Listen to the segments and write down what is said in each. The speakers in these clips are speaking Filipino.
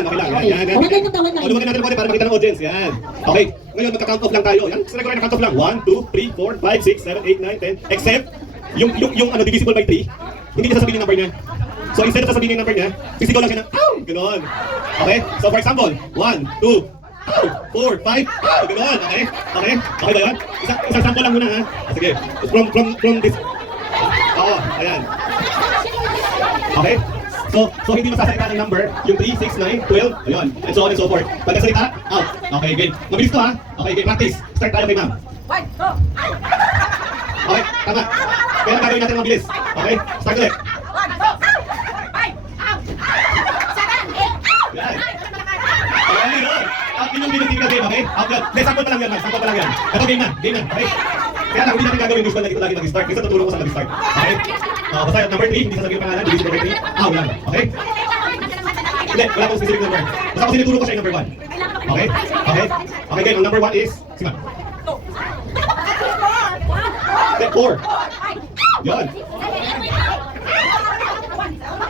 yan. Okay lang. Yan. O, lumagay natin para makita ng audience. Yan. Okay. Ngayon, magka-count off lang tayo. Yan. Sa regular na count off lang. 1, 2, 3, 4, 5, 6, 7, 8, 9, 10. Except, yung divisible by 3, hindi niya sasabihin yung number niya. So, instead of sasabihin yung number niya, sisigaw lang siya ng, ow! Ganon. Okay? So, for example, 1, 2, 4, 5, ganon. Okay? Okay? Okay ba yan? Isang sample lang muna, ha? Sige. From this. Oo, ayan. Okay? So hindi masasalita ng number, yung 3, 6, 9, 12, ayun, and so on and so forth. Pagkasalita, out. Okay, game. Mabilis to, ha? Okay, game. Practice. Start tayo kay ma'am. Okay, tama. Kaya gagawin natin mabilis. Okay, start ulit. Yan. Okay, yun. Out yun yung binibigay game, okay? Out yun. Hindi, sample pa lang yan, sample pa lang yan. Ito, game na, okay? Kaya lang, hindi natin gagawin usual na dito lagi mag-start. Minsan tutulong ko sa mag-start. Okay? Basta number 3, hindi sasabihin ang pangalan, divisible number 3, out lang. Okay? Hindi, wala akong specific number. Basta kung sinituro ko siya yung number 1. Okay? Okay? Okay, game. Ang number 1 is, sige. Step 4. Yun.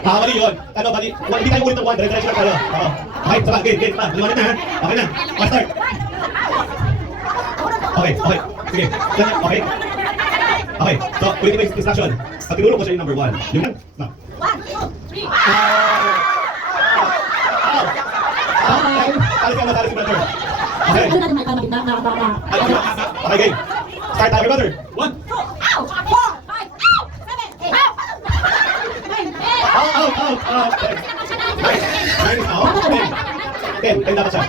Mali yun. Ano, bali, hindi tayo ulit ng 1, dire-diretso lang tayo. Okay, saka, game, pa. Liwanag na, ha? Okay na. Start. Okay. Sige. Okay. Okay. So, ulitin mo yung instruction. Pag tinuro ko siya yung number 1. Yung lang. No. 1, 2, 3. Talis ka, brother. Okay. Okay, game. Start tayo, brother. 1. Out. Okay, dapat siya.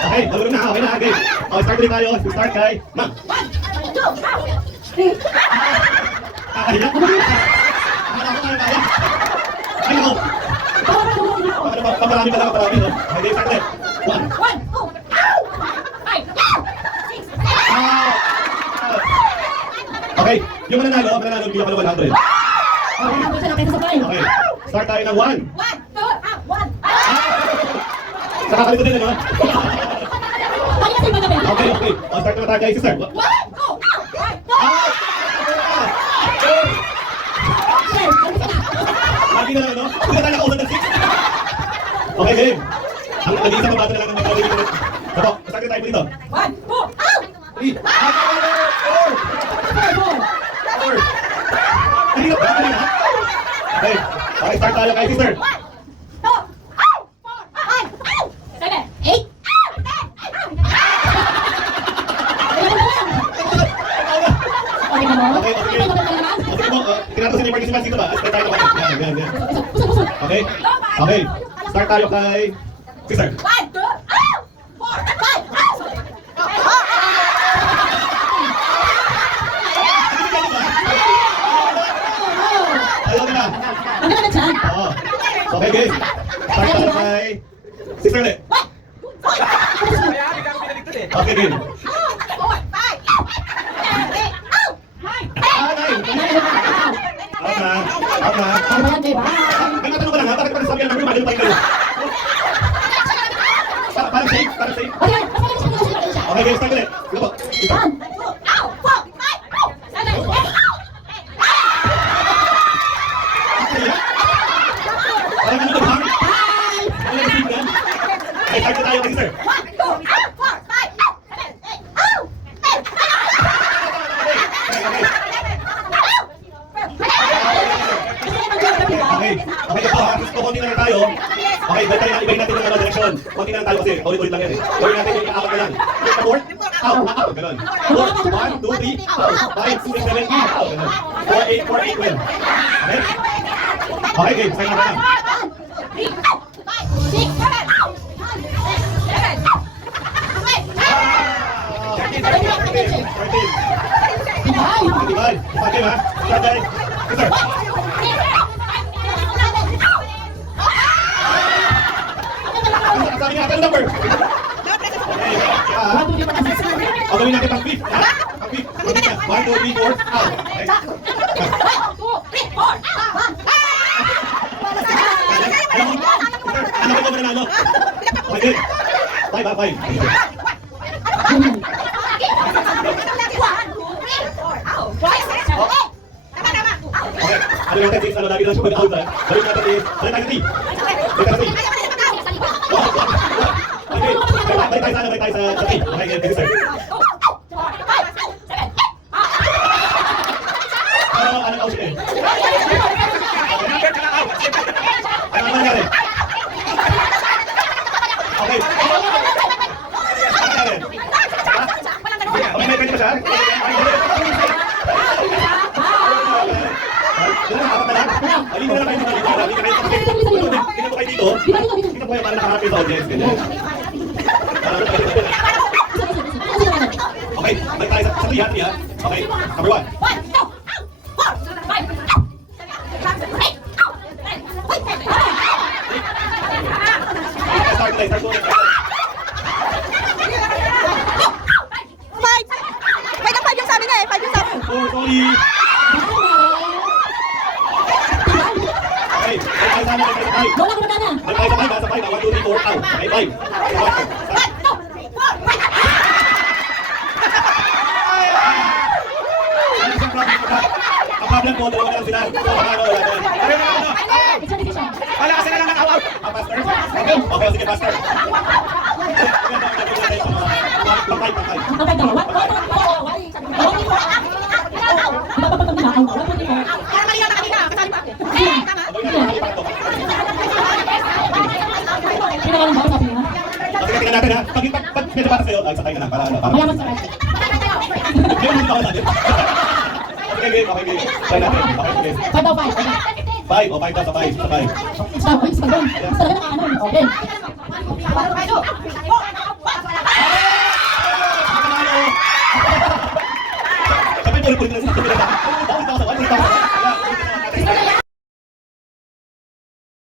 Okay, nalulong na. Okay na, game. Okay, start ulit tayo. Start kay ma'am. 1, 2, 3. Kakahiya? Ay, ako. Paparami pala, paparami, no? Okay, start ulit. 1. 1, 2, 5, 6. Okay, yung mananalo, bigyan ko ng 100. Okay, start tayo ng 1. 1, 2, 1. Nakakalito din, ano? Okay. Start na tayo, guys, sister. 1, 2, 5, 6. Lagi na lang, no? Hindi na tayo nakausap ng 6. Okay, game. Ang nag-iisa pa bata na lang ng mga dito. Ito, start na tayo dito. 1, 2, 3. 4. Kanina. Okay, start tayo kay sister. 1, 2, 4, 5, 7, 8. Okay. Okay mo, tinatasin yung participants dito ba? Start tayo kay. Yan. Okay. Start tayo kay sister. 1, 2, 4, 5. Ayaw nila. Oo. Okay, guys. Start tayo kay sister ulit. Okay, game. 4, 5, Out na. May matanong ka lang, ha? Bakit pa nasabi ang number? Magaling pa kayo. Parang safe. Okay, guys, start ulit. Ito po. 1, 2, 4, 5, 7, 8. Parang ganito ba? Ano yung signal? Okay, start na tayo kay sister. 1, 2, 4, 5, 7, 8. Okay, ito ha. Kukunti na lang tayo. Okay, dahil tayo ibahin natin ng direksyon. Kunti na lang tayo kasi ulit-ulit lang yan eh. Gawin natin yung apat na lang. Fourth, out, ganon. Fourth, 1, 2, 3, out. 5, 6, 7, out, ganon. 4, 8, 12. Okay? Okay, game. Start na tayo. 3, 5, 6, 7, 13. Okay, ha? Start guys. Sister. Sabi nga natin number. Okay. Gawin natin pang fifth. Pang fifth. 1, 2, 3, 4, out. Okay. Ano ba mananalo? Okay. 5, 5. Okay. Ano natin is, lagi lang siya mag-out. Gawin natin is, balik tayo 3. Balik tayo sa tape. Okay, kasi sir. Anong out eh? Ano nangyari? Okay. Ano nangyari? Okay, may pwede ba siya? Halika na lang kayo dito. Halika kayo dito. Tingnan mo kayo dito. Tingnan mo kayo para nakaharap kayo sa audience. Ganyan. Okay, balik tayo sa 3 ha. Okay, number 1. Start play, start play. Five! Wait, ang 5 yung sabi niya eh. 5 yung sabi. 4, sorry. Okay, balik tayo sa 5. Wala ko na na. Balik tayo sa 5, 1, 2, 3, 4, out. Okay, 5. Ang problem po, dalawa na lang sila. So, ano, It's a division. wala kasi na lang nakaw-out. Faster? Okay, sige, faster. Pangkay. Ang kaya daw. What? Ipapapagpag nila. Ang what? Para mali yata kanina. Kasali mo ako. Tama? Pinakalang ba? Sabi niya. Sige, tingnan natin ha. Pag medyo para sa'yo, sakay ka na. Para ano, para. Mayaman sa right. Hindi mo nito ako sabi. Okay, game. Try natin. Okay, sige. 5 daw, 5. 5 o 5 daw sa 5. Stop. Stop. Talaga nakaano. Okay.